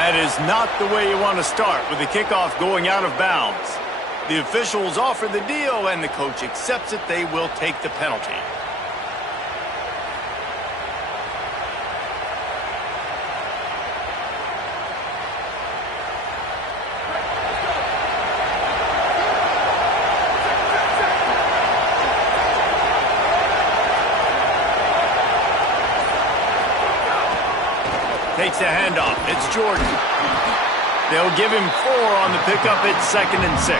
That is not the way you want to start with the kickoff going out of bounds. The officials offer the deal, and the coach accepts it. They will take the penalty. Takes the handoff. It's Jordan. They'll give him 4 on the pickup. It's 2nd and 6.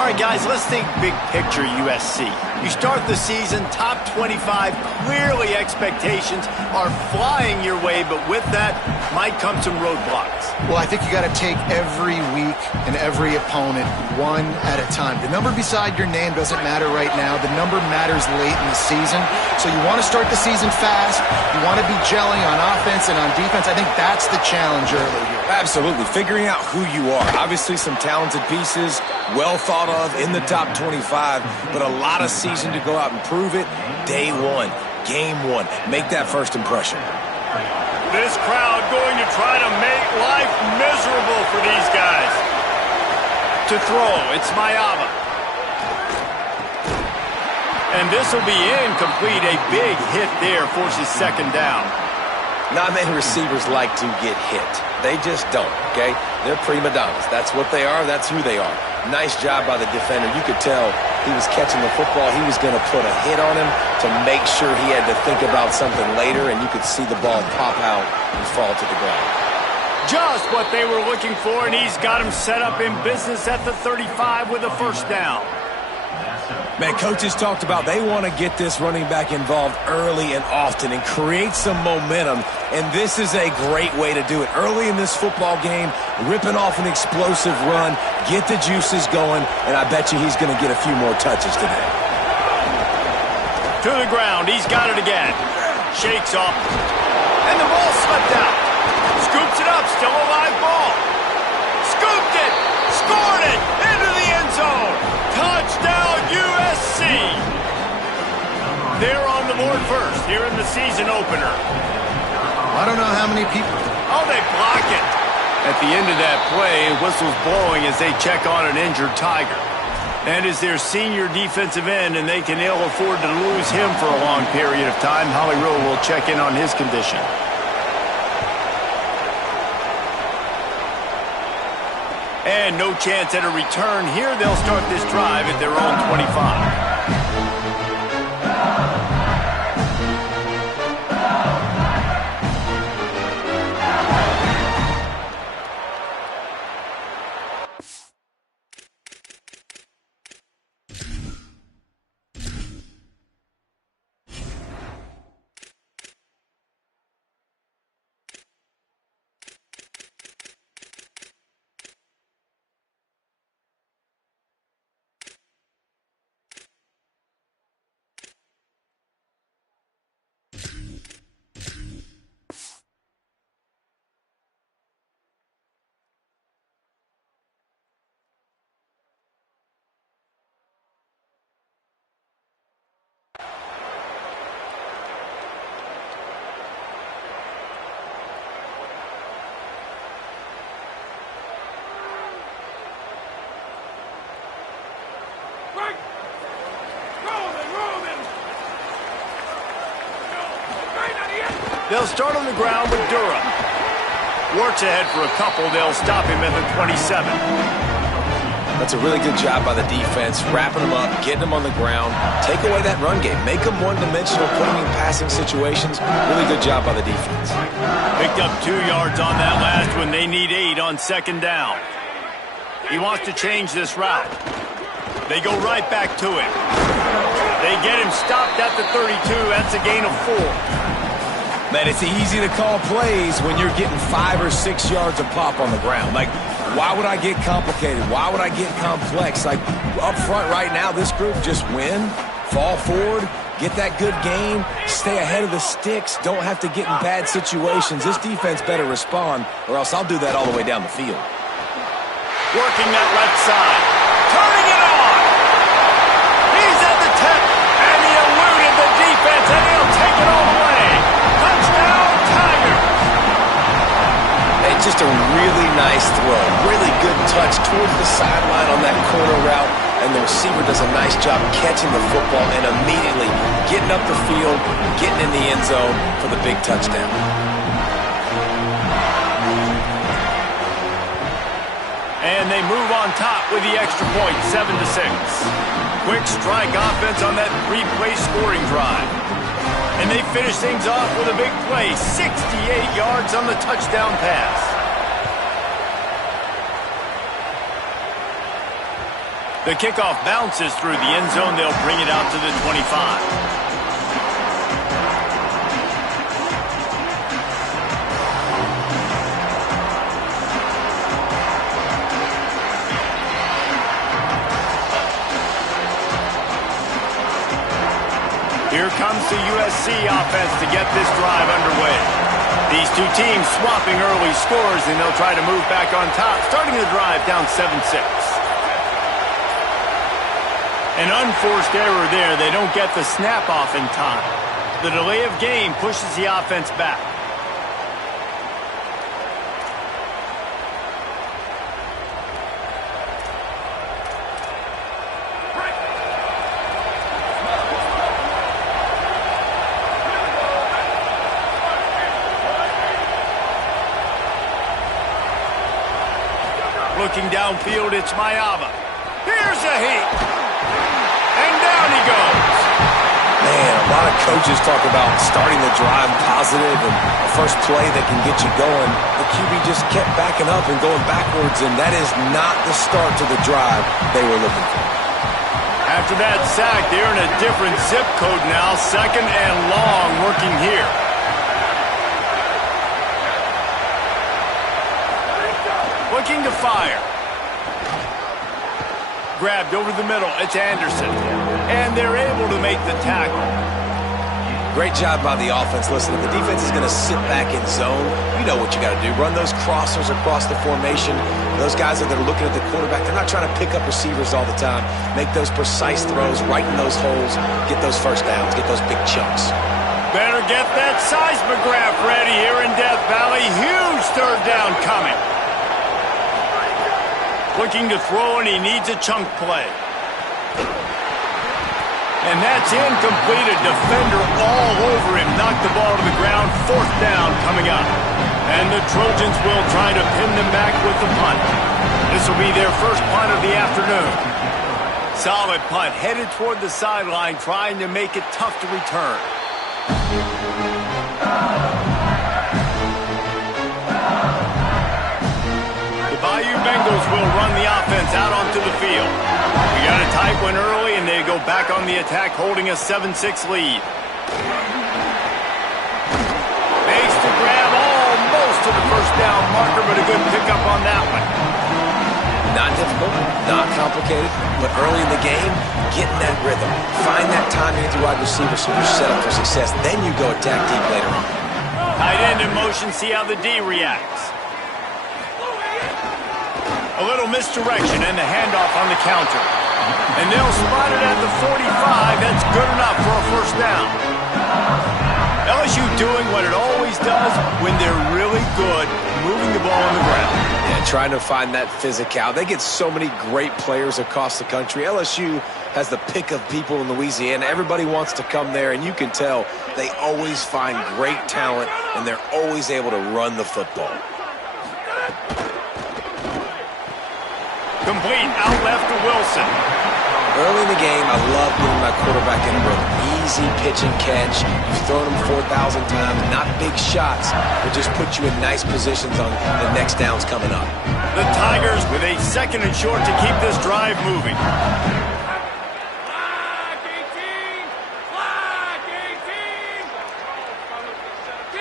All right, guys, let's think big picture USC. You start the season top 25. Clearly expectations are flying your way, but with that might come some roadblocks. Well, I think you got to take every week and every opponent one at a time. The number beside your name doesn't matter right now. The number matters late in the season. So you want to start the season fast. You want to be gelling on offense and on defense. I think that's the challenge early here. Absolutely. Figuring out who you are. Obviously some talented pieces, well thought of in the top 25, but a lot of season to go out and prove it. Day one, game one. Make that first impression. This crowd going to try to make life miserable for these guys. To throw, it's Mayava. And this will be incomplete. A big hit there forces 2nd down. Not many receivers like to get hit. They just don't, okay? They're prima donnas. That's what they are. That's who they are. Nice job by the defender. You could tell he was catching the football. He was going to put a hit on him to make sure he had to think about something later, and you could see the ball pop out and fall to the ground. Just what they were looking for, and he's got him set up in business at the 35 with a 1st down. Man, coaches talked about they want to get this running back involved early and often and create some momentum, and this is a great way to do it. Early in this football game, ripping off an explosive run, get the juices going, and I bet you he's going to get a few more touches today. To the ground, he's got it again. Shakes off, and the ball slipped out. Scoops it up, still a live ball. Scooped it, scored it, into the end zone. Touchdown, USC! They're on the board first here in the season opener. I don't know how many people... Oh, they block it. At the end of that play, whistle's blowing as they check on an injured Tiger. And is their senior defensive end, and they can ill afford to lose him for a long period of time. Holly Rowe will check in on his condition. And no chance at a return here. They'll start this drive at their own 25. They'll start on the ground with Durham. Works ahead for a couple. They'll stop him at the 27. That's a really good job by the defense, wrapping them up, getting them on the ground. Take away that run game. Make them one-dimensional, put them in passing situations. Really good job by the defense. Picked up 2 yards on that last one. They need 8 on 2nd down. He wants to change this route. They go right back to him. They get him stopped at the 32. That's a gain of 4. Man, it's easy to call plays when you're getting 5 or 6 yards of pop on the ground. Like, why would I get complicated? Why would I get complex? Like, up front right now, this group just win, fall forward, get that good gain, stay ahead of the sticks, don't have to get in bad situations. This defense better respond, or else I'll do that all the way down the field. Working that left side. Turning it on. He's at the 10, and he eluded the defense, and he'll take it all the way. Touchdown, Tigers! Hey, nice throw. Really good touch towards the sideline on that corner route, and the receiver does a nice job catching the football and immediately getting up the field, getting in the end zone for the big touchdown. And they move on top with the extra point, 7-6. Quick strike offense on that three-play scoring drive. And they finish things off with a big play, 68 yards on the touchdown pass. The kickoff bounces through the end zone. They'll bring it out to the 25. Here comes the USC offense to get this drive underway. These two teams swapping early scores, and they'll try to move back on top, starting the drive down 7-6. An unforced error there. They don't get the snap off in time. The delay of game pushes the offense back. Looking downfield, it's Mayava. Here's a heat. And down he goes. Man, a lot of coaches talk about starting the drive positive and a first play that can get you going. The QB just kept backing up and going backwards, and that is not the start to the drive they were looking for. After that sack, they're in a different zip code now. Second and long working here. Looking to fire. Grabbed over the middle. It's Anderson. And they're able to make the tackle. Great job by the offense. Listen, if the defense is going to sit back in zone, you know what you got to do. Run those crossers across the formation. Those guys that are looking at the quarterback, they're not trying to pick up receivers all the time. Make those precise throws, right in those holes, get those first downs, get those big chunks. Better get that seismograph ready here in Death Valley. Huge third down coming. Looking to throw, and he needs a chunk play. And that's incomplete. A defender all over him. Knocked the ball to the ground. Fourth down coming up. And the Trojans will try to pin them back with the punt. This will be their first punt of the afternoon. Solid punt. Headed toward the sideline, trying to make it tough to return. Bayou Bengals will run the offense out onto the field. We got a tight one early, and they go back on the attack, holding a 7-6 lead. Makes the grab almost to the first down marker, but a good pickup on that one. Not difficult, not complicated, but early in the game, getting that rhythm. Find that timing with your wide receiver so you're set up for success. Then you go attack deep later on. Tight end in motion, see how the D reacts. A little misdirection and the handoff on the counter. And they'll spot it at the 45. That's good enough for a first down. LSU doing what it always does when they're really good, moving the ball on the ground. Yeah, trying to find that physicality. They get so many great players across the country. LSU has the pick of people in Louisiana. Everybody wants to come there, and you can tell they always find great talent, and they're always able to run the football. Complete out left to Wilson. Early in the game, I love getting my quarterback in a rhythm. Easy pitch and catch. You've thrown them 4,000 times. Not big shots, but just put you in nice positions on the next downs coming up. The Tigers with a second and short to keep this drive moving.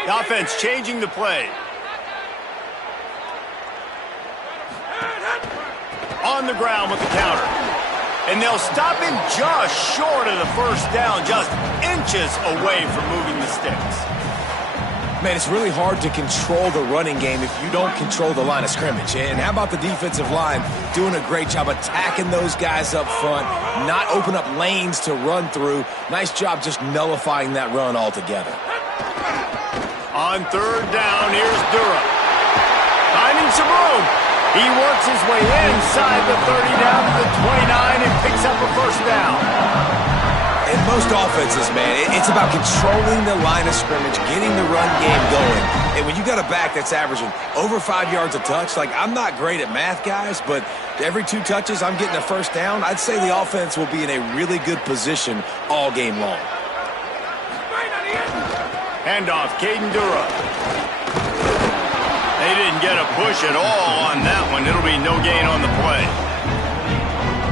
The offense changing the play. On the ground with the counter. And they'll stop him just short of the first down, just inches away from moving the sticks. Man, it's really hard to control the running game if you don't control the line of scrimmage. And how about the defensive line doing a great job attacking those guys up front, not open up lanes to run through. Nice job just nullifying that run altogether. On third down, here's Durham. Finding some room. He works his way inside the 30 down to the 29 and picks up a first down. In most offenses, man, it's about controlling the line of scrimmage, getting the run game going. And when you got a back that's averaging over 5 yards a touch, like, I'm not great at math, guys, but every 2 touches I'm getting a first down, I'd say the offense will be in a really good position all game long. Handoff, Caden Dura. They didn't get a push at all on that one. It'll be no gain on the play.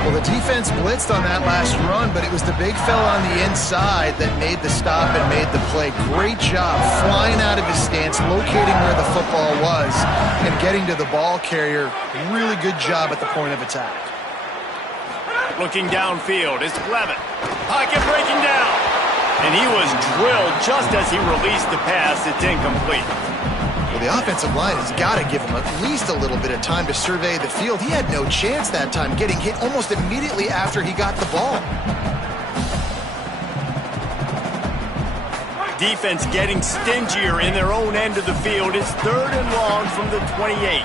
Well, the defense blitzed on that last run, but it was the big fella on the inside that made the stop and made the play. Great job flying out of his stance, locating where the football was, and getting to the ball carrier. Really good job at the point of attack. Looking downfield, it's Clement. Pocket breaking down. And he was drilled just as he released the pass. It's incomplete. Well, the offensive line has got to give him at least a little bit of time to survey the field. He had no chance that time, getting hit almost immediately after he got the ball. Defense getting stingier in their own end of the field. It's 3rd and long from the 28.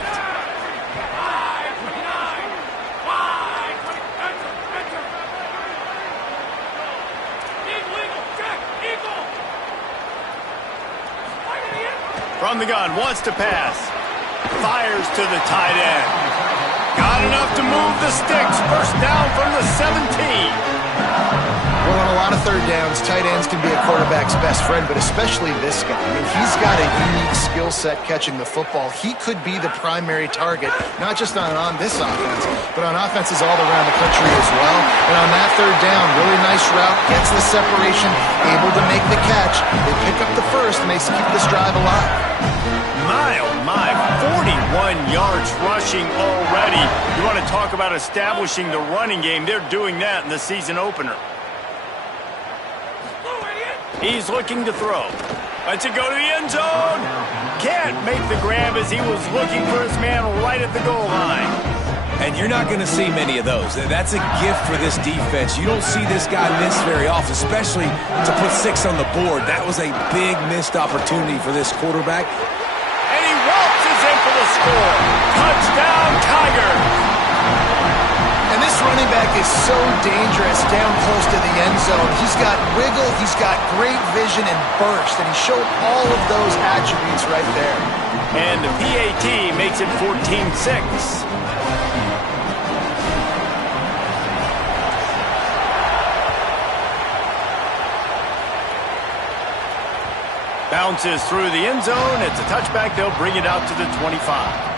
From the gun, wants to pass. Fires to the tight end. Got enough to move the sticks. First down from the 17. Well, on a lot of third downs, tight ends can be a quarterback's best friend, but especially this guy. I mean, he's got a unique skill set catching the football. He could be the primary target, not just on this offense, but on offenses all around the country as well. And on that third down, really nice route, gets the separation, able to make the catch. They pick up the first, and they keep this drive alive. My, oh my, 41 yards rushing already. You want to talk about establishing the running game? They're doing that in the season opener. He's looking to throw. Lets it go to the end zone. Can't make the grab as he was looking for his man right at the goal line. And you're not going to see many of those. That's a gift for this defense. You don't see this guy miss very often, especially to put 6 on the board. That was a big missed opportunity for this quarterback. And he waltzes in for the score. Touchdown, Tigers. And this running back is so dangerous down close to the end zone. He's got wiggle, he's got great vision and burst, and he showed all of those attributes right there. And the PAT makes it 14-6. Bounces through the end zone. It's a touchback. They'll bring it out to the 25.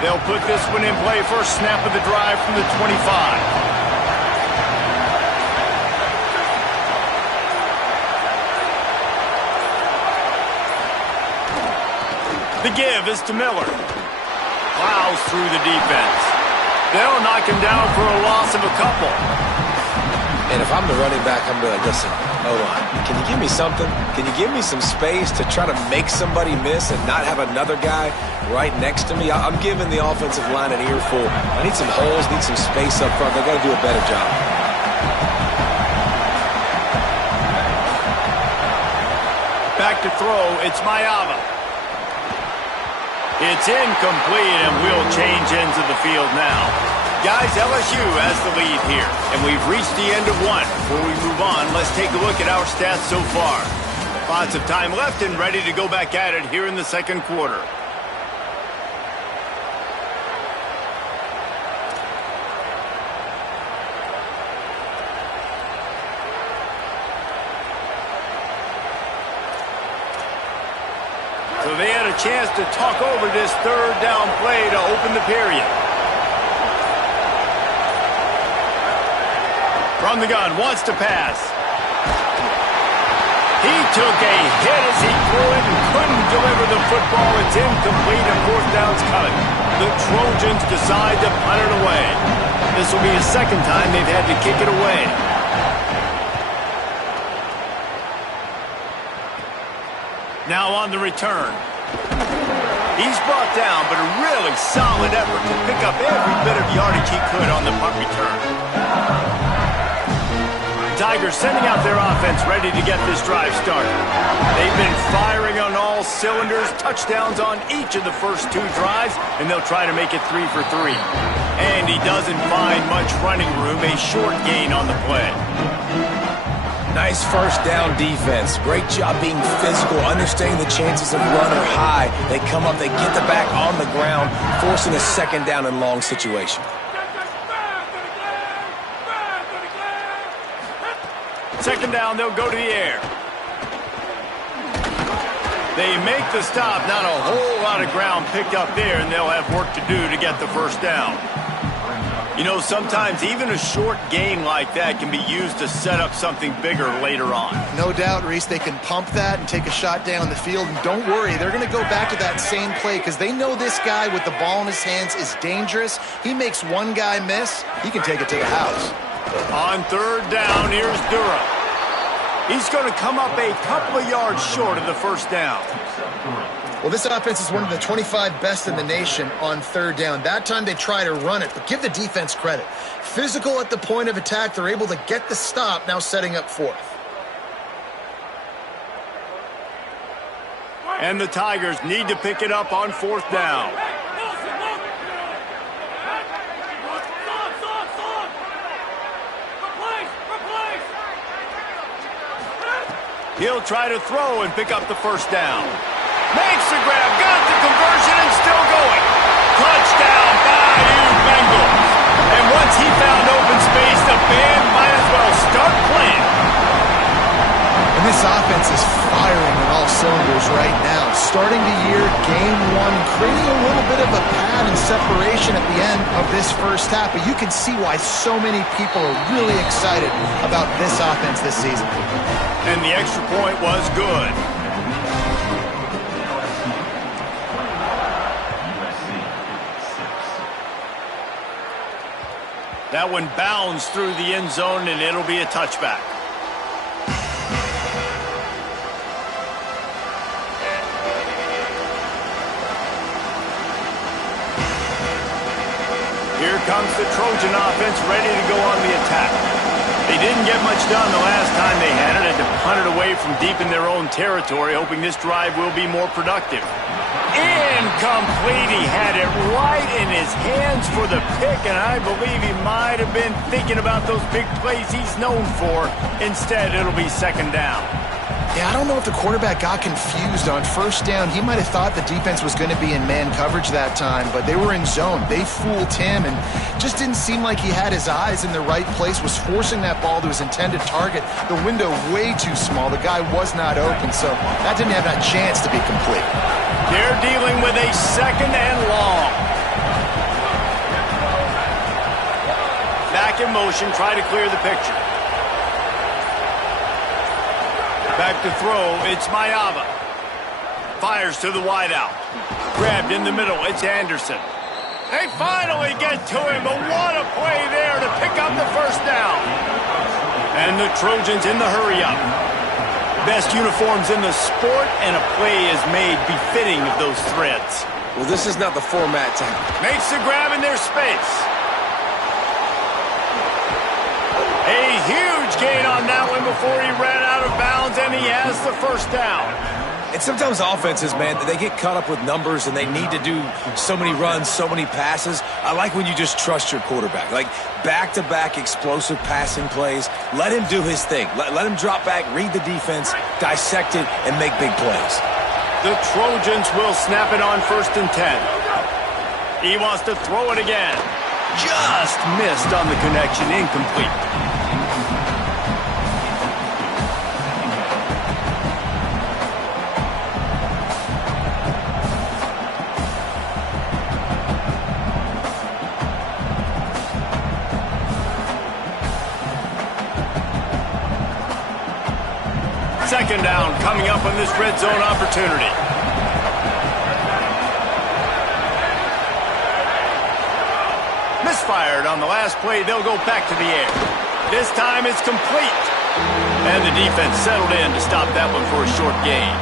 They'll put this one in play. First snap of the drive from the 25. The give is to Miller. Plows through the defense. They'll knock him down for a loss of a couple. And if I'm the running back, I'm going to like, listen, hold on. Can you give me something? Can you give me some space to try to make somebody miss and not have another guy right next to me? I'm giving the offensive line an earful. I need some holes, need some space up front. They've got to do a better job. Back to throw, it's Mayava. It's incomplete, and we'll change ends of the field now. Guys, LSU has the lead here, and we've reached the end of one. Before we move on, let's take a look at our stats so far. Lots of time left and ready to go back at it here in the second quarter. So they had a chance to talk over this third down play to open the period. From the gun, wants to pass. He took a hit as he threw it and couldn't deliver the football. It's incomplete and fourth down's cut. The Trojans decide to punt it away. This will be the second time they've had to kick it away. Now on the return. He's brought down, but a really solid effort to pick up every bit of yardage he could on the punt return. Tigers sending out their offense ready to get this drive started. They've been firing on all cylinders, touchdowns on each of the first 2 drives, and they'll try to make it 3 for 3. And he doesn't find much running room, a short gain on the play. Nice first down defense. Great job being physical, understanding the chances of run are high. They come up, they get the back on the ground, forcing a second down and long situation. Second down, they'll go to the air. They make the stop, not a whole lot of ground picked up there, and they'll have work to do to get the first down. You know, sometimes even a short gain like that can be used to set up something bigger later on. No doubt, Reese, they can pump that and take a shot down the field. And don't worry, they're going to go back to that same play because they know this guy with the ball in his hands is dangerous. He makes one guy miss, he can take it to the house. On third down, here's Durham. He's going to come up a couple of yards short of the first down. Well, this offense is one of the 25 best in the nation on third down. That time they try to run it, but give the defense credit. Physical at the point of attack, they're able to get the stop, now setting up fourth. And the Tigers need to pick it up on fourth down. He'll try to throw and pick up the first down. Makes the grab, got the conversion, and still going. Touchdown, Bayou Bengals. And once he found open space, the band might as well start playing. And this offense is firing on all cylinders right now. Starting the year, game 1, creating a little bit of a pad and separation at the end of this first half. But you can see why so many people are really excited about this offense this season. And the extra point was good. That one bounds through the end zone, and it'll be a touchback. Here comes the Trojan offense ready to go on the attack. They didn't get much done the last time they had it, had to punt it away from deep in their own territory, hoping this drive will be more productive. Incomplete. He had it right in his hands for the pick, and I believe he might have been thinking about those big plays he's known for. Instead, it'll be second down. Yeah, I don't know if the quarterback got confused on first down. He might have thought the defense was going to be in man coverage that time, but they were in zone. They fooled him and just didn't seem like he had his eyes in the right place, was forcing that ball to his intended target. The window way too small. The guy was not open, so that didn't have that chance to be complete. They're dealing with a second and long. Back in motion, try to clear the picture. Back to throw, it's Mayava. Fires to the wideout. Grabbed in the middle, it's Anderson. They finally get to him, but what a play there to pick up the first down. And the Trojans in the hurry-up. Best uniforms in the sport, and a play is made befitting of those threads. Well, this is not the format time. Makes the grab in their space. A huge gain on that one before he ran out of bounds, and he has the first down. And sometimes offenses, man, they get caught up with numbers and they need to do so many runs, so many passes. I like when you just trust your quarterback. Like back-to-back explosive passing plays. Let him do his thing. Let him drop back, read the defense, dissect it, and make big plays. The Trojans will snap it on 1st and 10. He wants to throw it again. Just missed on the connection, incomplete. Second down coming up on this red zone opportunity. Misfired on the last play. They'll go back to the air. This time it's complete. And the defense settled in to stop that one for a short gain.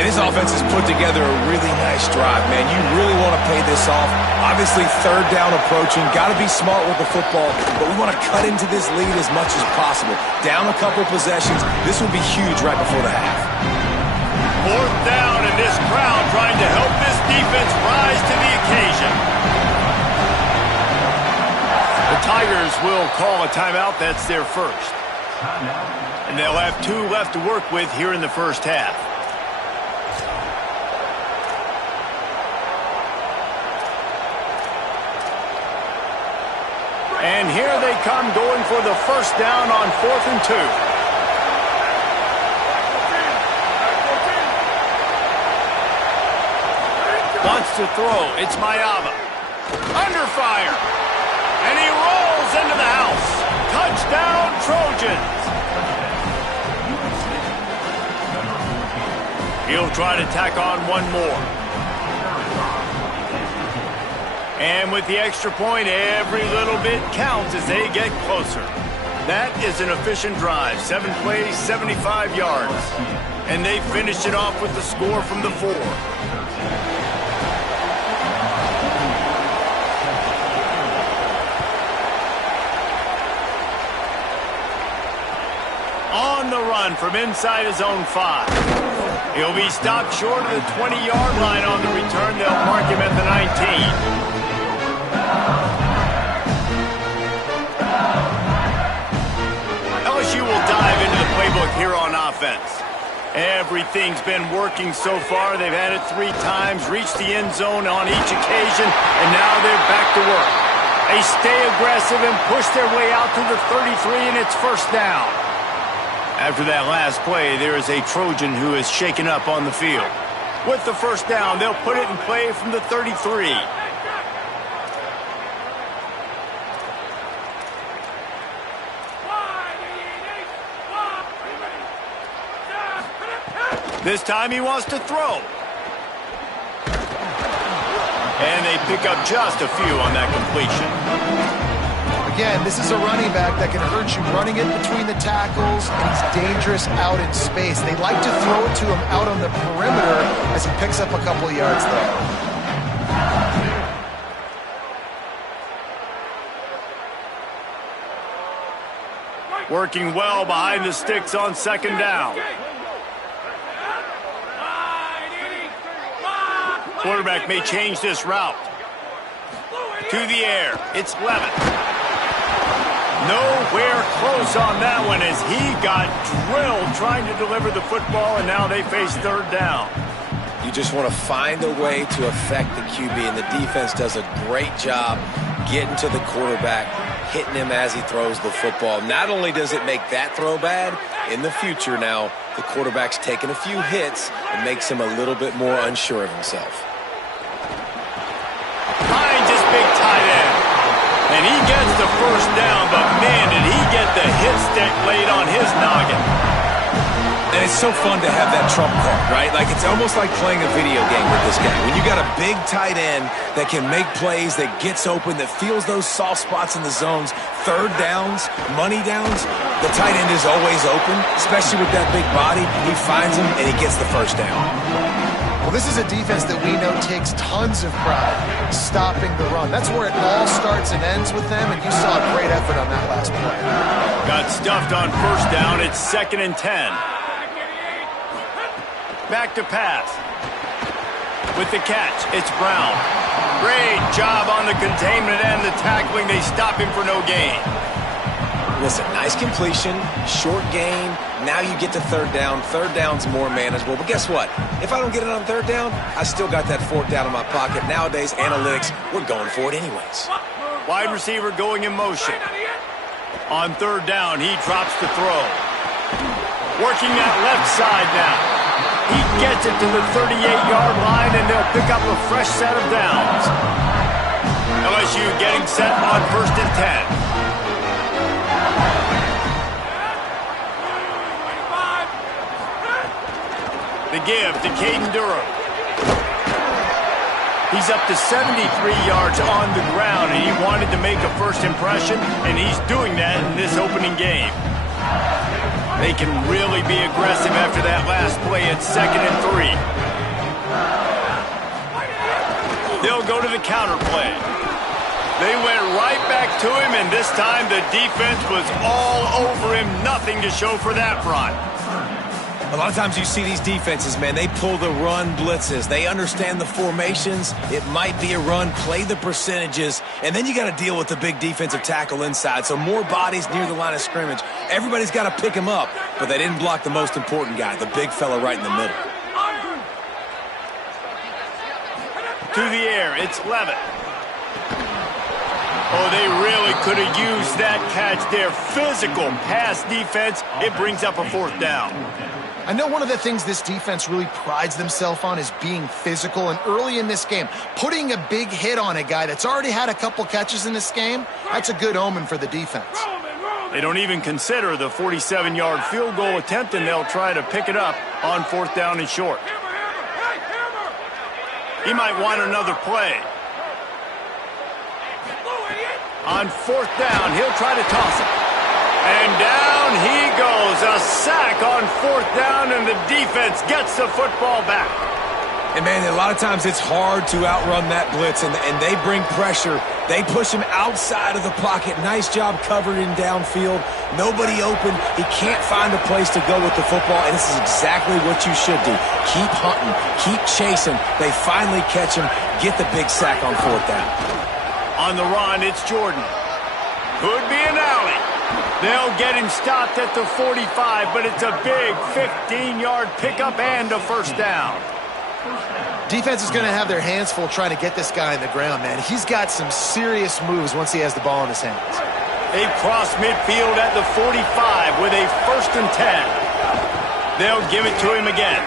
And this offense has put together a really nice drive, man. You really want to pay this off. Obviously, third down approaching. Got to be smart with the football, but we want to cut into this lead as much as possible. Down a couple possessions. This will be huge right before the half. Fourth down, and this crowd trying to help this defense rise to the occasion. The Tigers will call a timeout. That's their first. And they'll have 2 left to work with here in the first half. And here they come going for the first down on 4th and 2. Wants to throw. It's Mayava. Under fire. And he rolls into the house. Touchdown, Trojans. He'll try to tack on one more. And with the extra point, every little bit counts as they get closer. That is an efficient drive. 7 plays, 75 yards. And they finished it off with the score from the 4. On the run from inside his own 5. He'll be stopped short of the 20-yard line on the return. They'll mark him at the 19. LSU will dive into the playbook here on offense. Everything's been working so far. They've had it 3 times, reached the end zone on each occasion, and now they're back to work. They stay aggressive and push their way out to the 33, and it's first down. After that last play, there is a Trojan who is shaken up on the field. With the first down, they'll put it in play from the 33. This time he wants to throw. And they pick up just a few on that completion. Again, this is a running back that can hurt you running it between the tackles, and he's dangerous out in space. They like to throw it to him out on the perimeter as he picks up a couple of yards there. Working well behind the sticks on second down. Quarterback may change this route. To the air. It's Levitt. Nowhere close on that one as he got drilled trying to deliver the football, and now they face third down. You just want to find a way to affect the QB, and the defense does a great job getting to the quarterback, hitting him as he throws the football. Not only does it make that throw bad, in the future now, the quarterback's taking a few hits and makes him a little bit more unsure of himself. Finds his big tight end. And he gets the first down, but man, did he get the hit stick laid on his noggin. And it's so fun to have that trump card, right? Like, it's almost like playing a video game with this guy. When you got a big tight end that can make plays, that gets open, that feels those soft spots in the zones, third downs, money downs, the tight end is always open, especially with that big body. He finds him, and he gets the first down. Well, this is a defense that we know takes tons of pride stopping the run. That's where it all starts and ends with them, and you saw a great effort on that last play. Got stuffed on first down. It's 2nd and 10. Back to pass. With the catch, it's Brown. Great job on the containment and the tackling. They stop him for no gain. Listen, nice completion, short gain. Now you get to third down. Third down's more manageable. But guess what? If I don't get it on third down, I still got that 4th down in my pocket. Nowadays, analytics, we're going for it anyways. Wide receiver going in motion. On third down, he drops the throw. Working that left side now. He gets it to the 38-yard line, and they'll pick up a fresh set of downs. LSU getting set on 1st and 10. The give to Caden Durham. He's up to 73 yards on the ground, and he wanted to make a first impression, and he's doing that in this opening game. They can really be aggressive after that last play at 2nd and 3. They'll go to the counter play. They went right back to him, and this time the defense was all over him. Nothing to show for that front. A lot of times you see these defenses, man, they pull the run blitzes. They understand the formations. It might be a run, play the percentages, and then you got to deal with the big defensive tackle inside. So more bodies near the line of scrimmage. Everybody's got to pick him up, but they didn't block the most important guy, the big fella right in the middle. To the air, it's Levitt. Oh, they really could have used that catch there. Physical pass defense. It brings up a 4th down. I know one of the things this defense really prides themselves on is being physical, and early in this game, putting a big hit on a guy that's already had a couple catches in this game, that's a good omen for the defense. They don't even consider the 47-yard field goal attempt, and they'll try to pick it up on 4th down and short. He might want another play. On 4th down, he'll try to toss it. And down he goes. A sack on 4th down, and the defense gets the football back. And, man, a lot of times it's hard to outrun that blitz, and they bring pressure. They push him outside of the pocket. Nice job covered in downfield. Nobody open. He can't find a place to go with the football, and this is exactly what you should do. Keep hunting. Keep chasing. They finally catch him. Get the big sack on 4th down. On the run, it's Jordan. Could be an alley. They'll get him stopped at the 45, but it's a big 15-yard pickup and a 1st down. Defense is going to have their hands full trying to get this guy on the ground, man. He's got some serious moves once he has the ball in his hands. They cross midfield at the 45 with a 1st and 10. They'll give it to him again.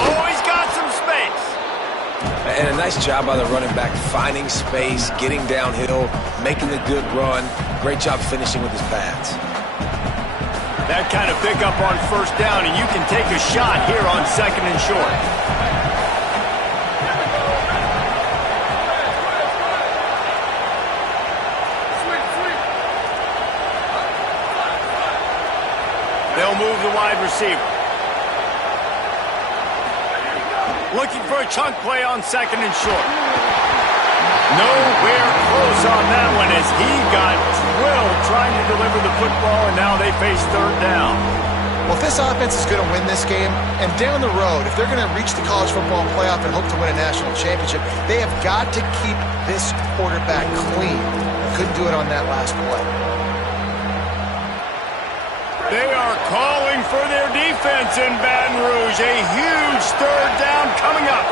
Oh, he's got some space. And a nice job by the running back, finding space, getting downhill, making a good run. Great job finishing with his pads. That kind of pickup on 1st down, and you can take a shot here on 2nd and short. They'll move the wide receiver. Looking for a chunk play on 2nd and short. Nowhere close on that one as he got drilled trying to deliver the football, and now they face 3rd down. Well, if this offense is going to win this game, and down the road, if they're going to reach the college football playoff and hope to win a national championship, they have got to keep this quarterback clean. Couldn't do it on that last play. They are calling for their defense in Baton Rouge. A huge 3rd down coming up.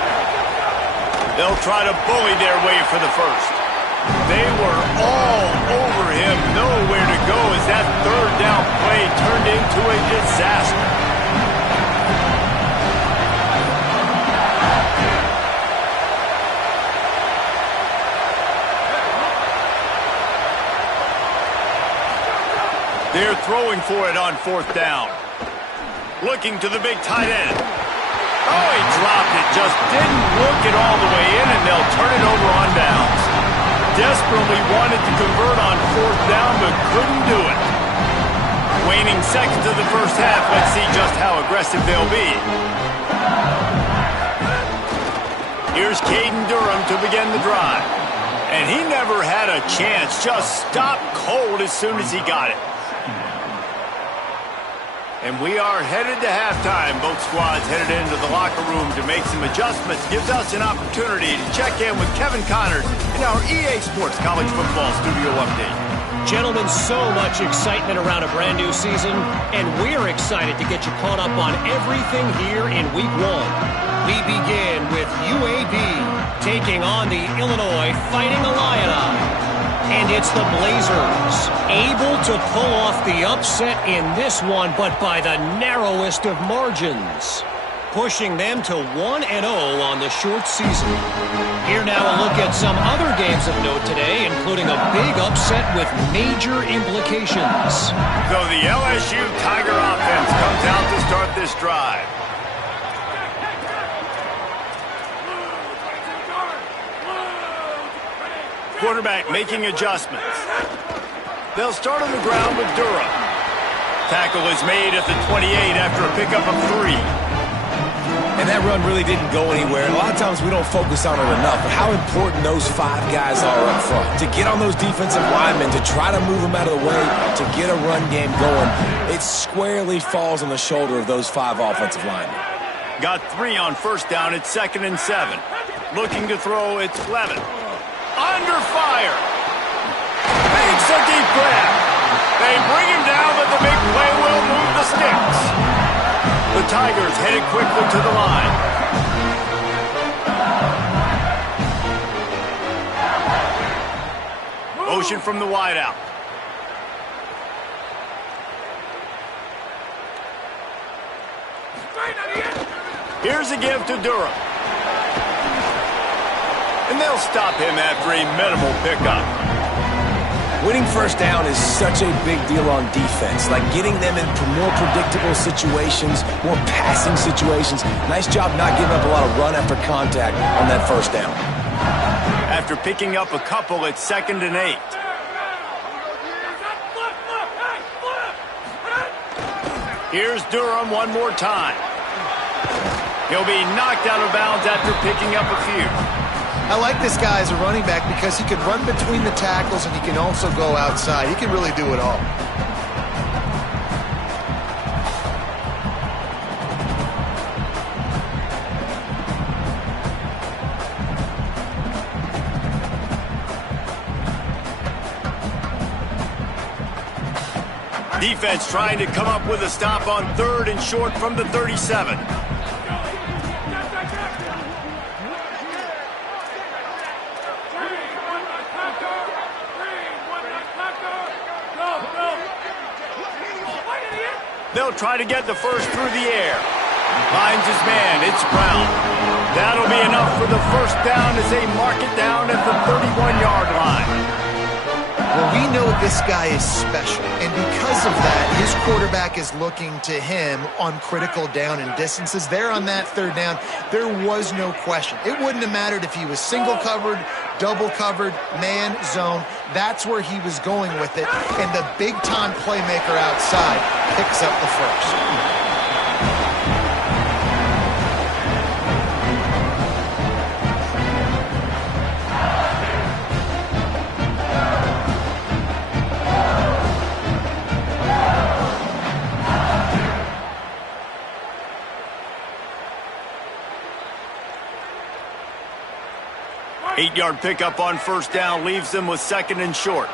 They'll try to bully their way for the 1st. They were all over him. Nowhere to go as that 3rd down play turned into a disaster. They're throwing for it on 4th down. Looking to the big tight end. Oh, he dropped it. Just didn't look it all the way in, and they'll turn it over on downs. Desperately wanted to convert on 4th down, but couldn't do it. Waning seconds of the 1st half. Let's see just how aggressive they'll be. Here's Caden Durham to begin the drive. And he never had a chance. Just stopped cold as soon as he got it. And we are headed to halftime. Both squads headed into the locker room to make some adjustments. Gives us an opportunity to check in with Kevin Connors in our EA Sports College Football Studio Update. Gentlemen, so much excitement around a brand new season, and we're excited to get you caught up on everything here in Week 1. We begin with UAB taking on the Illinois Fighting Illini. And it's the Blazers, able to pull off the upset in this one, but by the narrowest of margins, pushing them to 1-0 on the short season. Here now a look at some other games of note today, including a big upset with major implications. So the LSU Tiger offense comes out to start this drive. Quarterback making adjustments. They'll start on the ground with Durham. Tackle is made at the 28 after a pickup of 3. And that run really didn't go anywhere. And a lot of times we don't focus on it enough, but how important those 5 guys are up front. To get on those defensive linemen, to try to move them out of the way, to get a run game going, it squarely falls on the shoulder of those 5 offensive linemen. Got 3 on first down. It's 2nd and 7. Looking to throw, it's Levin. Under fire. Makes a deep grab. They bring him down, but the big play will move the sticks. The Tigers headed quickly to the line. Motion from the wideout. Here's a give to Durham. And they'll stop him after a minimal pickup. Winning first down is such a big deal on defense, like getting them into more predictable situations, more passing situations. Nice job not giving up a lot of run after contact on that first down. After picking up a couple, it's 2nd and 8. Here's Durham one more time. He'll be knocked out of bounds after picking up a few. I like this guy as a running back because he can run between the tackles and he can also go outside. He can really do it all. Defense trying to come up with a stop on 3rd and short from the 37. They'll try to get the first through the air. Finds his man. It's Brown. That'll be enough for the first down as they mark it down at the 31-yard line. Well, we know this guy is special, and because of that, his quarterback is looking to him on critical down and distances. There on that 3rd down, there was no question. It wouldn't have mattered if he was single covered, double covered, man, zone. That's where he was going with it, and the big-time playmaker outside picks up the first. 8-yard pickup on first down leaves them with 2nd and short.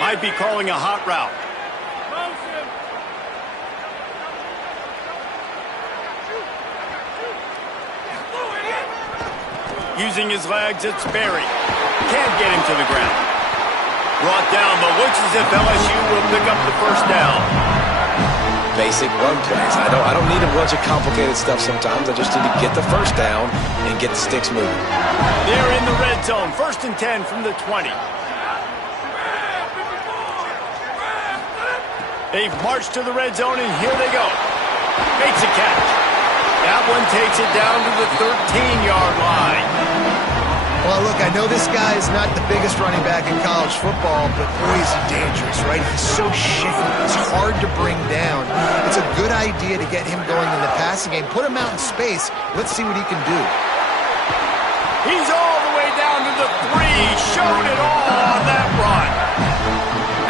Might be calling a hot route. Using his legs, it's Berry. Can't get him to the ground. Brought down, but looks as if LSU will pick up the first down. Basic run plays. I don't need a bunch of complicated stuff sometimes. I just need to get the first down and get the sticks moving. They're in the red zone. 1st and 10 from the 20. They've marched to the red zone, and here they go. Makes a catch. That one takes it down to the 13-yard line. Well, look, I know this guy is not the biggest running back in college football, but boy, is he dangerous, right? He's so shifty. He's hard to bring down. It's a good idea to get him going in the passing game. Put him out in space. Let's see what he can do. He's all the way down to the 3. Showed it all on that run.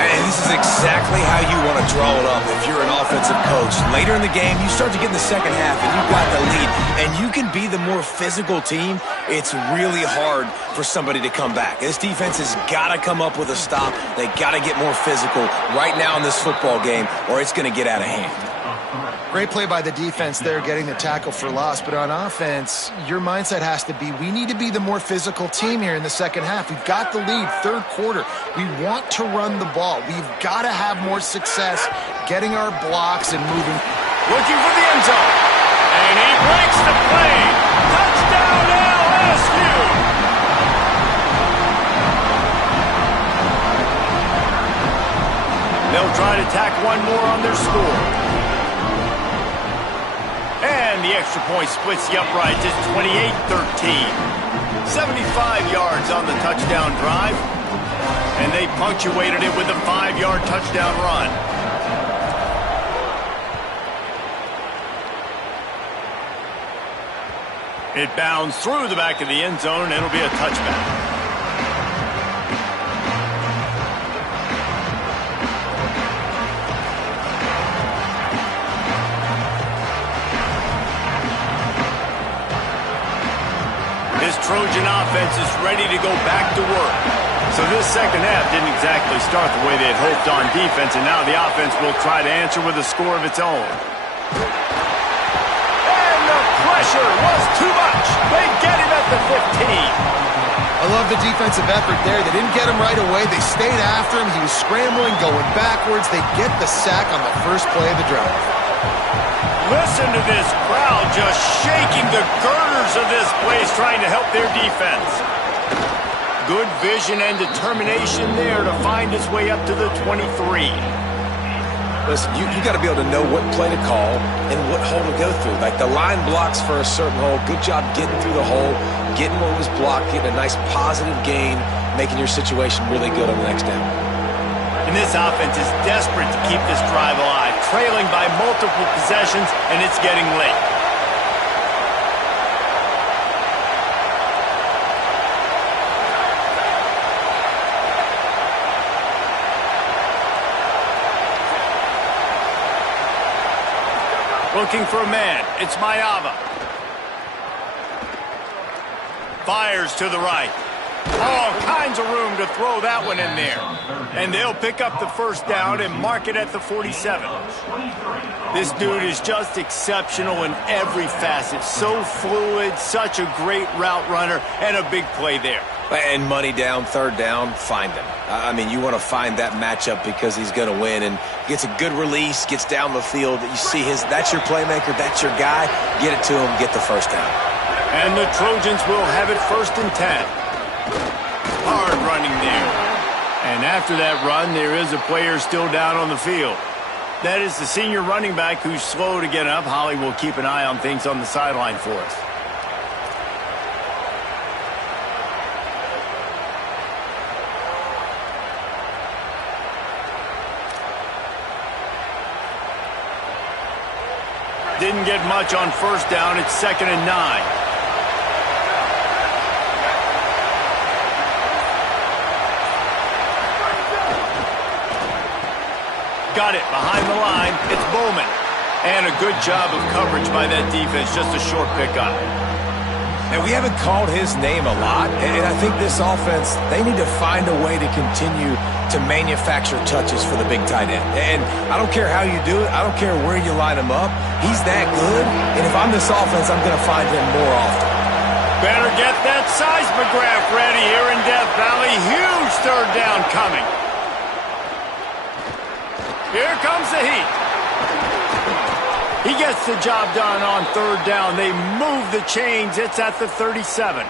And this is exactly how you want to draw it up if you're an offensive coach. Later in the game, you start to get in the second half, and you've got the lead, and you can be the more physical team. It's really hard for somebody to come back. This defense has got to come up with a stop. They got to get more physical right now in this football game, or it's going to get out of hand. Great play by the defense there, getting the tackle for loss. But on offense, your mindset has to be, we need to be the more physical team here in the second half. We've got the lead, 3rd quarter. We want to run the ball. We've got to have more success getting our blocks and moving. Looking for the end zone. And he breaks the play. Touchdown LSU. They'll try to tack one more on their score. And the extra point splits the uprights. It's 28-13. 75 yards on the touchdown drive. And they punctuated it with a 5-yard touchdown run. It bounds through the back of the end zone, and it'll be a touchback. This Trojan offense is ready to go back to work. So this second half didn't exactly start the way they had hoped on defense, and now the offense will try to answer with a score of its own. And the pressure was too much. They get him at the 15. I love the defensive effort there. They didn't get him right away. They stayed after him. He was scrambling, going backwards. They get the sack on the first play of the drive. Listen to this crowd just shaking the girders of this place, trying to help their defense. Good vision and determination there to find his way up to the 23. Listen, you got to be able to know what play to call and what hole to go through. Like the line blocks for a certain hole. Good job getting through the hole, getting what was blocked, getting a nice positive gain, making your situation really good on the next down. And this offense is desperate to keep this drive alive, trailing by multiple possessions, and it's getting late. Looking for a man. It's Mayava. Fires to the right. All kinds of room to throw that one in there. And they'll pick up the first down and mark it at the 47. This dude is just exceptional in every facet. So fluid, such a great route runner, and a big play there. And money down, third down, find him. I mean, you want to find that matchup because he's going to win, and gets a good release, gets down the field. You see that's your playmaker, that's your guy. Get it to him, get the first down. And the Trojans will have it 1st and 10. Hard running there. And after that run, there is a player still down on the field. That is the senior running back who's slow to get up. Holly will keep an eye on things on the sideline for us. Didn't get much on first down. It's 2nd and 9. Got it behind the line. It's Bowman. And a good job of coverage by that defense. Just a short pickup. And we haven't called his name a lot. And I think this offense, they need to find a way to continue to manufacture touches for the big tight end. And I don't care how you do it. I don't care where you line him up. He's that good. And if I'm this offense, I'm going to find him more often. Better get that seismograph ready here in Death Valley. Huge third down coming. Here comes the heat. He gets the job done on third down. They move the chains. It's at the 37.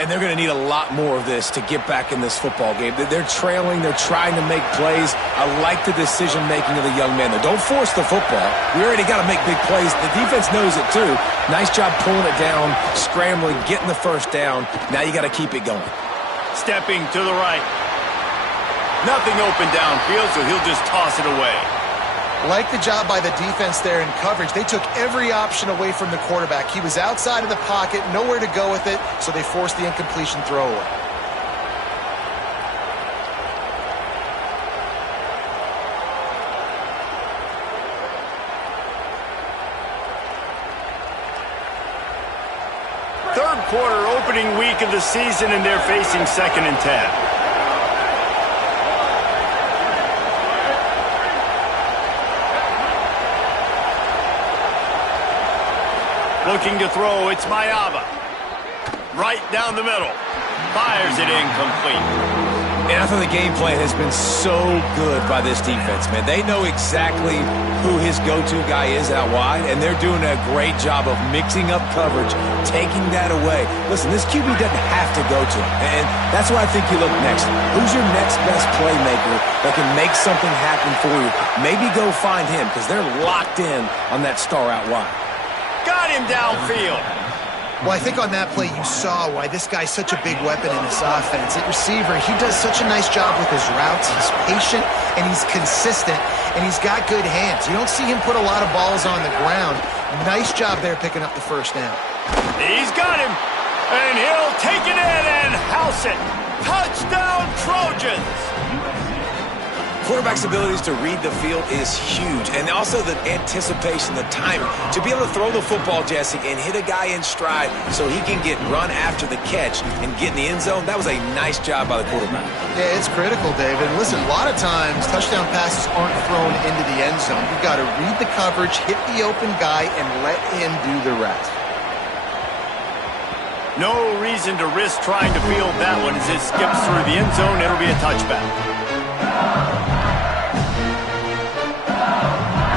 And they're going to need a lot more of this to get back in this football game. They're trailing. They're trying to make plays. I like the decision-making of the young man there. Don't force the football. We already got to make big plays. The defense knows it, too. Nice job pulling it down, scrambling, getting the first down. Now you got to keep it going. Stepping to the right. Nothing open downfield, so he'll just toss it away. Like the job by the defense there in coverage. They took every option away from the quarterback. He was outside of the pocket, nowhere to go with it, so they forced the incompletion throw away. Third quarter, opening week of the season, and they're facing 2nd and 10. Looking to throw, it's Mayava. Right down the middle. Fires it incomplete. And I thought the game plan has been so good by this defense, man. They know exactly who his go-to guy is out wide, and they're doing a great job of mixing up coverage, taking that away. Listen, this QB doesn't have to go to him, and that's why I think you look next. Who's your next best playmaker that can make something happen for you? Maybe go find him, because they're locked in on that star out wide. Got him downfield. Well, I think on that play you saw why this guy's such a big weapon in this offense. At receiver, he does such a nice job with his routes. He's patient, and he's consistent, and he's got good hands. You don't see him put a lot of balls on the ground. Nice job there picking up the first down. He's got him, and he'll take it in and house it. Touchdown, Trojans! Quarterback's abilities to read the field is huge, and also the anticipation, the timing. To be able to throw the football, Jesse, and hit a guy in stride so he can get run after the catch and get in the end zone, that was a nice job by the quarterback. Yeah, it's critical, David. Listen, a lot of times touchdown passes aren't thrown into the end zone. You've got to read the coverage, hit the open guy, and let him do the rest. No reason to risk trying to field that one as it skips through the end zone. It'll be a touchback.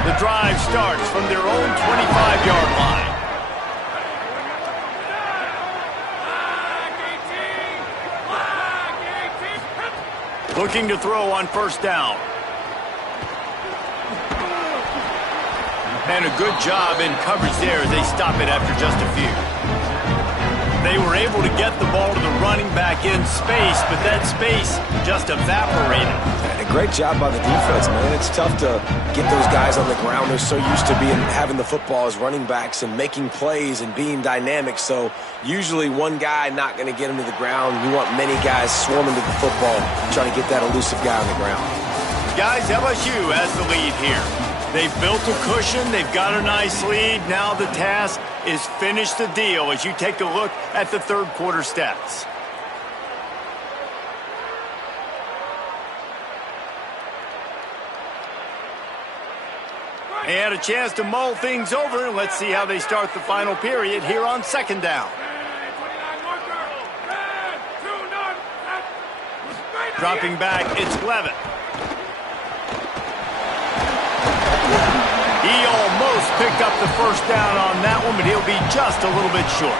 The drive starts from their own 25-yard line. Looking to throw on first down. And a good job in coverage there as they stop it after just a few. They were able to get the ball to the running back in space, but that space just evaporated. And a great job by the defense, man. It's tough to get those guys on the ground. They're so used to having the football as running backs and making plays and being dynamic. So usually one guy not going to get him to the ground. You want many guys swarming to the football, trying to get that elusive guy on the ground. Guys, LSU has the lead here. They've built a cushion. They've got a nice lead. Now the task is finish the deal as you take a look at the third quarter stats. And a chance to mull things over. Let's see how they start the final period here on second down. Dropping back, it's Levitt. He almost picked up the first down on that one, but he'll be just a little bit short.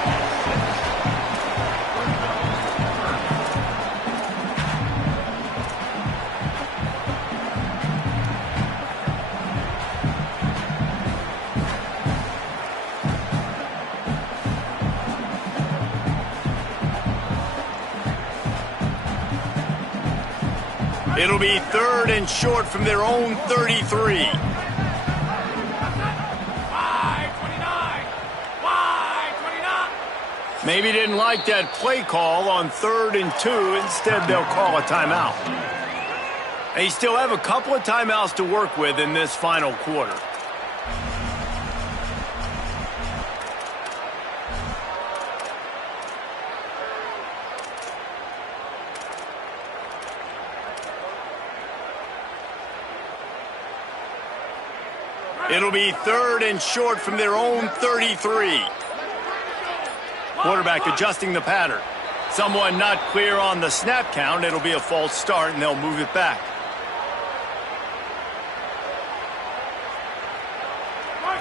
It'll be third and short from their own 33. Maybe didn't like that play call on 3rd and 2. Instead, they'll call a timeout. They still have a couple of timeouts to work with in this final quarter. It'll be third and short from their own 33. Quarterback adjusting the pattern. Someone not clear on the snap count. It'll be a false start, and they'll move it back.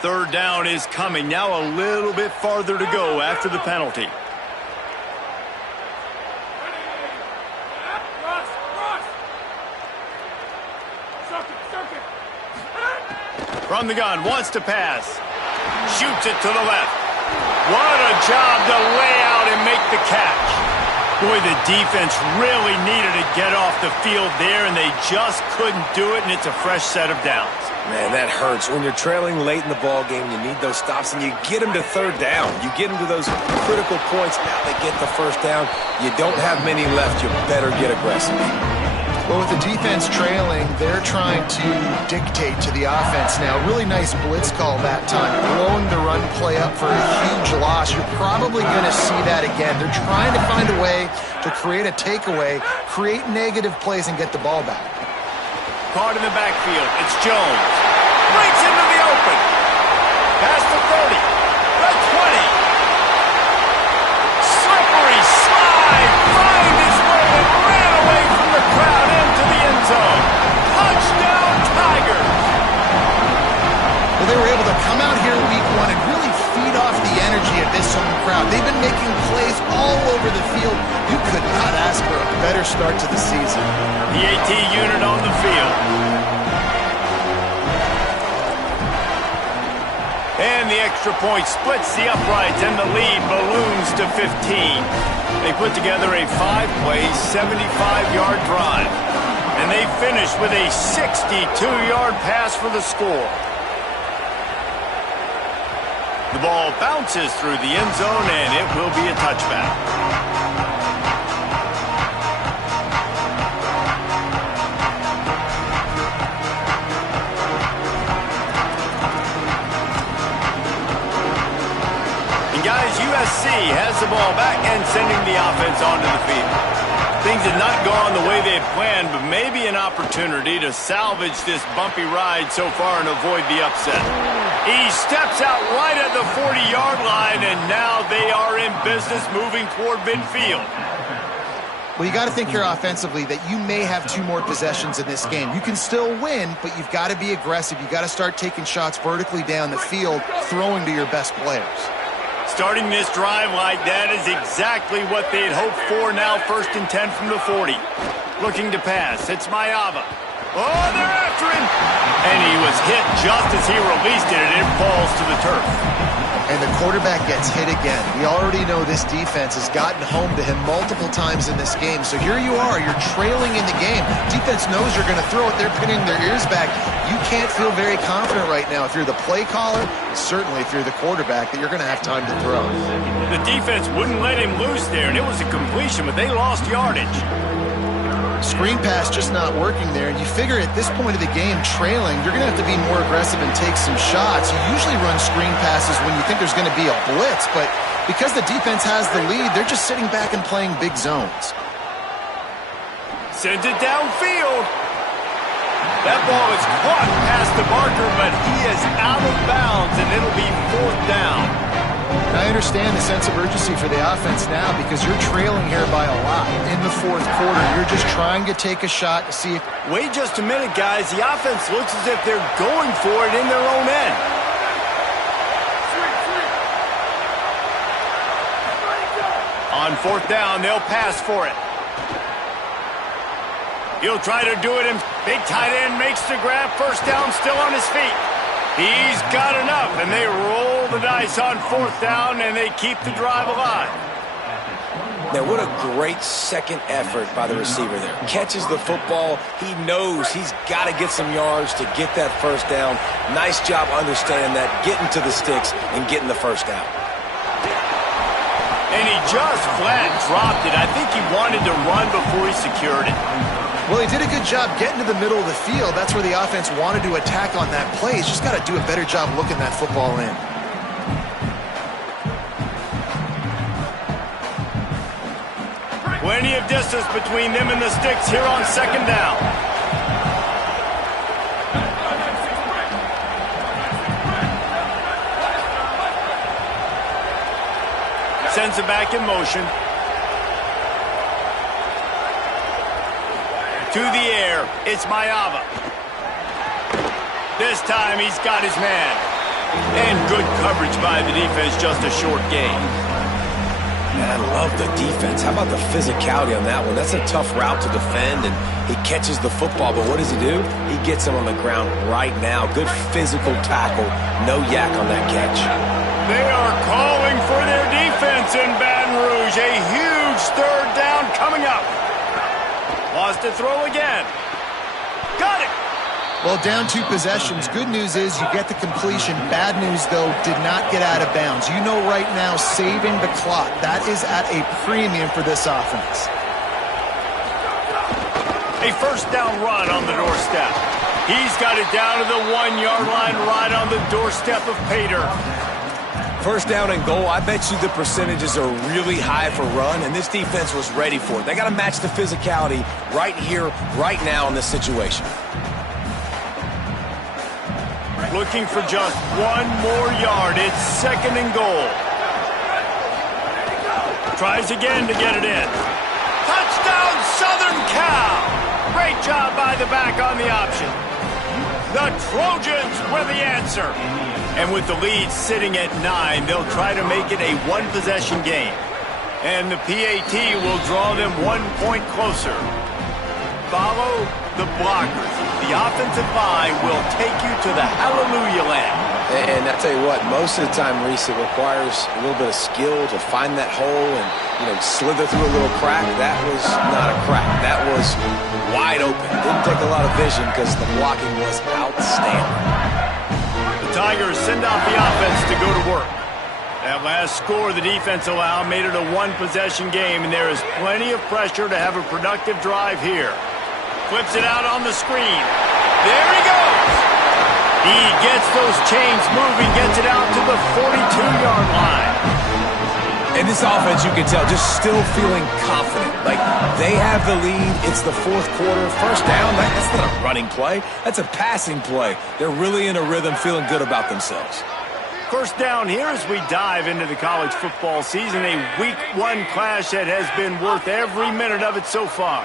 Third down is coming. Now a little bit farther to go after the penalty. From the gun, wants to pass. Shoots it to the left. What a job to lay out and make the catch. Boy, the defense really needed to get off the field there, and they just couldn't do it, and it's a fresh set of downs. Man, that hurts. When you're trailing late in the ball game, you need those stops, and you get them to third down. You get them to those critical points. Now they get the first down. You don't have many left. You better get aggressive. Well, with the defense trailing, they're trying to dictate to the offense now. Really nice blitz call that time. Blowing the run play up for a huge loss. You're probably going to see that again. They're trying to find a way to create a takeaway, create negative plays, and get the ball back. Caught in the backfield. It's Jones. Breaks into the open. Past the 30. The 20. Slippery slide. Find his way and ran away from the crowd into the end zone. Touchdown, Tigers. Well, they were able to come out here week one and really feed off the energy of this home crowd. They've been making plays all over the field. You could not ask for a better start to the season. The AT unit on the field. And the extra point splits the uprights, and the lead balloons to 15. They put together a 5-play, 75-yard drive. And they finish with a 62-yard pass for the score. The ball bounces through the end zone, and it will be a touchback. Guys, USC has the ball back and sending the offense onto the field. Things have not gone the way they had planned, but maybe an opportunity to salvage this bumpy ride so far and avoid the upset. He steps out right at the 40-yard line, and now they are in business moving toward midfield. Well, you got to think here offensively that you may have 2 more possessions in this game. You can still win, but you've got to be aggressive. You've got to start taking shots vertically down the field, throwing to your best players. Starting this drive like that is exactly what they'd hoped for. Now 1st and 10 from the 40. Looking to pass. It's Mayava. Oh, they're after him. And he was hit just as he released it, and it falls to the turf. And the quarterback gets hit again. We already know this defense has gotten home to him multiple times in this game. So here you are. You're trailing in the game. Defense knows you're going to throw it. They're pinning their ears back. You can't feel very confident right now if you're the play caller, certainly if you're the quarterback, that you're going to have time to throw. The defense wouldn't let him loose there, and it was a completion, but they lost yardage. Screen pass just not working there, and you figure at this point of the game, trailing, you're going to have to be more aggressive and take some shots. You usually run screen passes when you think there's going to be a blitz, but because the defense has the lead, they're just sitting back and playing big zones. Sends it downfield. That ball is caught past the marker, but he is out of bounds, and it'll be 4th down. I understand the sense of urgency for the offense now because you're trailing here by a lot. In the 4th quarter, you're just trying to take a shot to see if... Wait just a minute, guys. The offense looks as if they're going for it in their own end. On 4th down, they'll pass for it. He'll try to do it, and big tight end makes the grab. 1st down, still on his feet. He's got enough, and they roll the dice on 4th down, and they keep the drive alive. Now, what a great second effort by the receiver there. Catches the football. He knows he's got to get some yards to get that 1st down. Nice job understanding that, getting to the sticks and getting the 1st down. And he just flat dropped it. I think he wanted to run before he secured it. Well, he did a good job getting to the middle of the field. That's where the offense wanted to attack on that play. He's just got to do a better job looking that football in. Plenty of distance between them and the sticks here on 2nd down. Sends it back in motion. To the air, it's Mayava. This time he's got his man. And good coverage by the defense, just a short gain. Man, I love the defense. How about the physicality on that one? That's a tough route to defend, and he catches the football, but what does he do? He gets him on the ground right now. Good physical tackle. No yak on that catch. They are calling for their defense in Baton Rouge. A huge 3rd down coming up. Lost to throw again. Got it. Well, down 2 possessions. Good news is you get the completion. Bad news, though, did not get out of bounds. You know right now, saving the clock. That is at a premium for this offense. A 1st down run on the doorstep. He's got it down to the 1-yard line right on the doorstep of Pater. 1st down and goal, I bet you the percentages are really high for run, and this defense was ready for it. They got to match the physicality right here, right now in this situation. Looking for just 1 more yard. It's 2nd and goal. Tries again to get it in. Touchdown, Southern Cal! Great job by the back on the option. The Trojans were the answer. And with the lead sitting at 9, they'll try to make it a 1-possession game. And the PAT will draw them 1 point closer. Follow the blockers. The offensive line will take you to the hallelujah land. And I tell you what, most of the time, Reese, it requires a little bit of skill to find that hole and, slither through a little crack. That was not a crack. That was wide open. Didn't take a lot of vision because the blocking was outstanding. The Tigers send out the offense to go to work. That last score the defense allowed made it a one-possession game, and there is plenty of pressure to have a productive drive here. Flips it out on the screen. There he goes. He gets those chains moving, gets it out to the 42-yard line. And this offense, you can tell, just still feeling confident. Like, they have the lead. It's the fourth quarter. First down, that's not a running play. That's a passing play. They're really in a rhythm, feeling good about themselves. First down here as we dive into the college football season. A week one clash that has been worth every minute of it so far.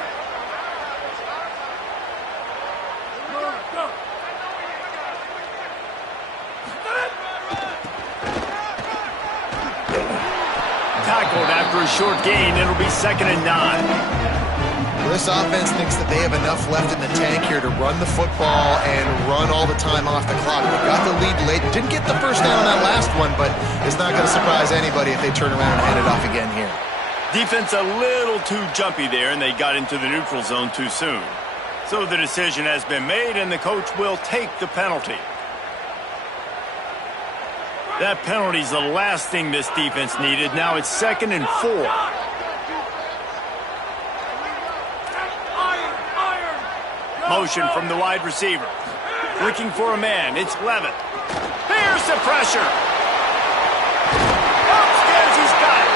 Tackled after a short gain. It'll be 2nd and 9. This offense thinks that they have enough left in the tank here to run the football and run all the time off the clock. They got the lead late. Didn't get the first down on that last one, but it's not going to surprise anybody if they turn around and hand it off again here. Defense a little too jumpy there, and they got into the neutral zone too soon. So the decision has been made, and the coach will take the penalty. That penalty is the last thing this defense needed. Now it's 2nd and 4. Motion from the wide receiver. Looking for a man. It's Levitt. Here's the pressure. Upstairs he's got it.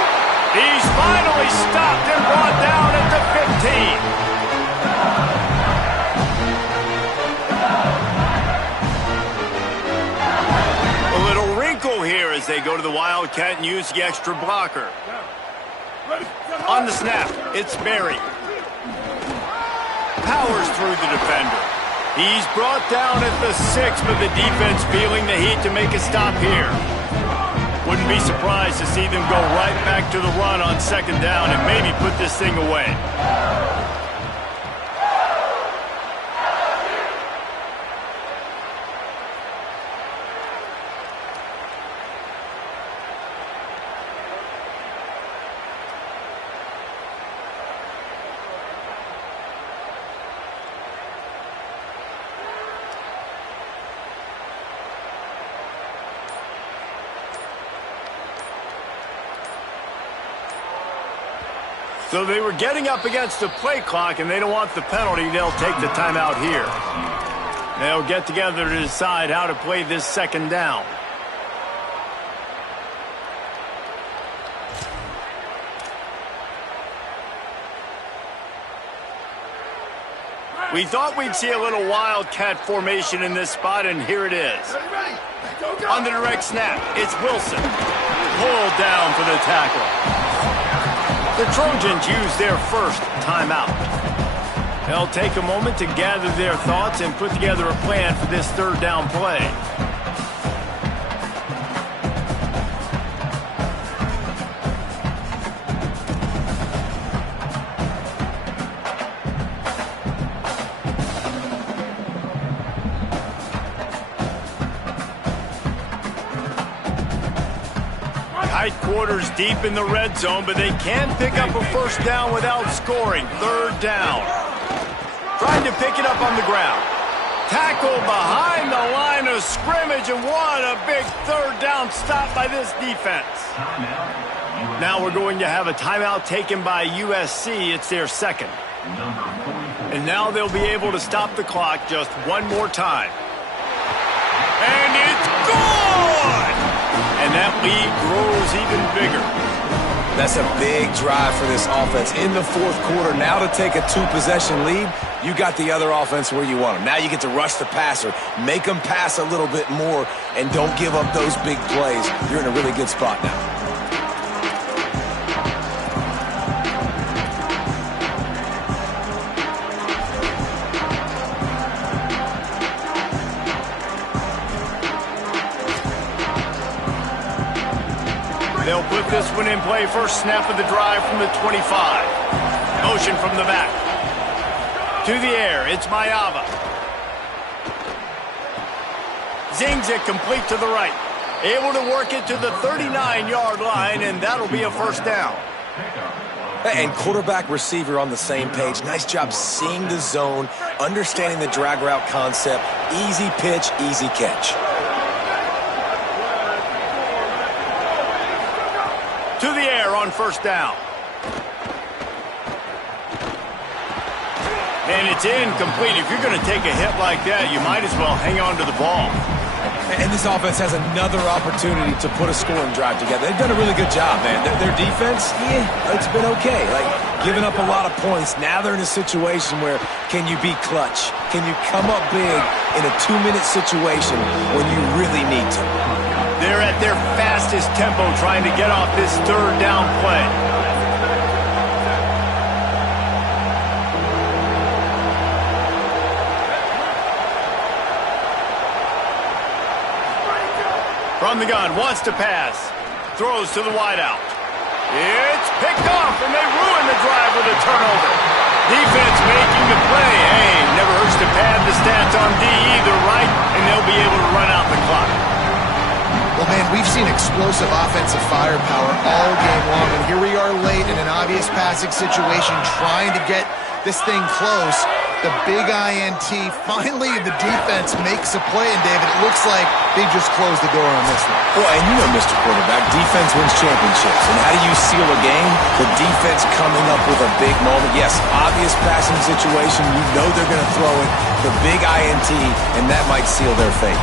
He's finally stopped and brought down at the 15. A little wrinkle here as they go to the Wildcat and use the extra blocker. On the snap, it's Berry. Powers through the defender. He's brought down at the 6, but the defense feeling the heat to make a stop here. Wouldn't be surprised to see them go right back to the run on 2nd down and maybe put this thing away. So they were getting up against the play clock, and they don't want the penalty. They'll take the timeout here. They'll get together to decide how to play this 2nd down. We thought we'd see a little Wildcat formation in this spot, and here it is. On the direct snap, it's Wilson. Pulled down for the tackle. The Trojans use their first timeout. They'll take a moment to gather their thoughts and put together a plan for this 3rd down play. Quarters deep in the red zone, but they can pick up a first down without scoring. 3rd down. Trying to pick it up on the ground. Tackle behind the line of scrimmage, and what a big 3rd down stop by this defense. Now we're going to have a timeout taken by USC. It's their 2nd. And now they'll be able to stop the clock just one more time. And it's good! And that lead grows even bigger. That's a big drive for this offense in the 4th quarter. Now to take a 2-possession lead, you got the other offense where you want them. Now you get to rush the passer, make them pass a little bit more, and don't give up those big plays. You're in a really good spot now. They'll put this one in play. First snap of the drive from the 25. Motion from the back. To the air, it's Mayava. Zings it complete to the right. Able to work it to the 39-yard line, and that'll be a first down. And quarterback receiver on the same page. Nice job seeing the zone, understanding the drag route concept. Easy pitch, easy catch. To the air on first down. And it's incomplete. If you're going to take a hit like that, you might as well hang on to the ball. And this offense has another opportunity to put a scoring drive together. They've done a really good job, man. Their defense, it's been okay. Like, giving up a lot of points. Now they're in a situation where can you be clutch? Can you come up big in a 2-minute situation when you really need to? They're at their fastest tempo trying to get off this third down play. From the gun, wants to pass. Throws to the wideout. It's picked off, and they ruin the drive with a turnover. Defense making the play. Hey, never hurts to pad the stats on D either, right? And they'll be able to run out the clock. Well, man, we've seen explosive offensive firepower all game long, and here we are late in an obvious passing situation trying to get this thing close. The big INT, finally the defense makes a play, and David, it looks like they just closed the door on this one. Well, and you know, Mr. Quarterback, defense wins championships. And how do you seal a game? The defense coming up with a big moment. Yes, obvious passing situation. You know they're going to throw it. The big INT, and that might seal their fate.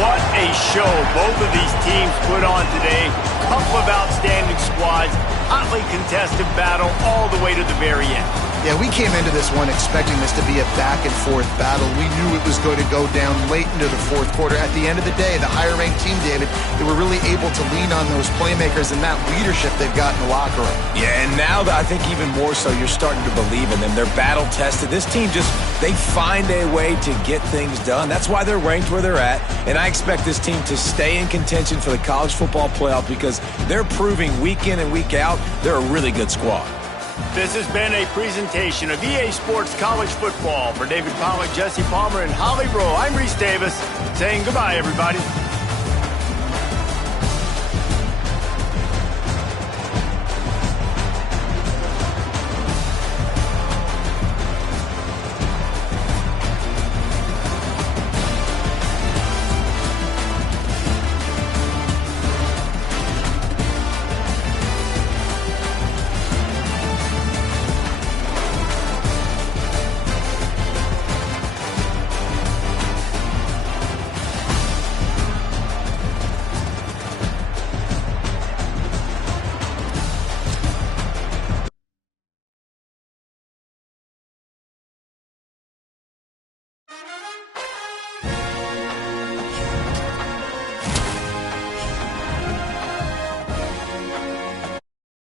What a show both of these teams put on today. Couple of outstanding squads, hotly contested battle all the way to the very end. Yeah, we came into this one expecting this to be a back-and-forth battle. We knew it was going to go down late into the fourth quarter. At the end of the day, the higher-ranked team, David, they were really able to lean on those playmakers and that leadership they've got in the locker room. Yeah, and now I think even more so, you're starting to believe in them. They're battle-tested. This team they find a way to get things done. That's why they're ranked where they're at. And I expect this team to stay in contention for the college football playoff because they're proving week in and week out they're a really good squad. This has been a presentation of EA Sports College Football. For David Pollack, Jesse Palmer, and Holly Rowe, I'm Reese Davis saying goodbye, everybody.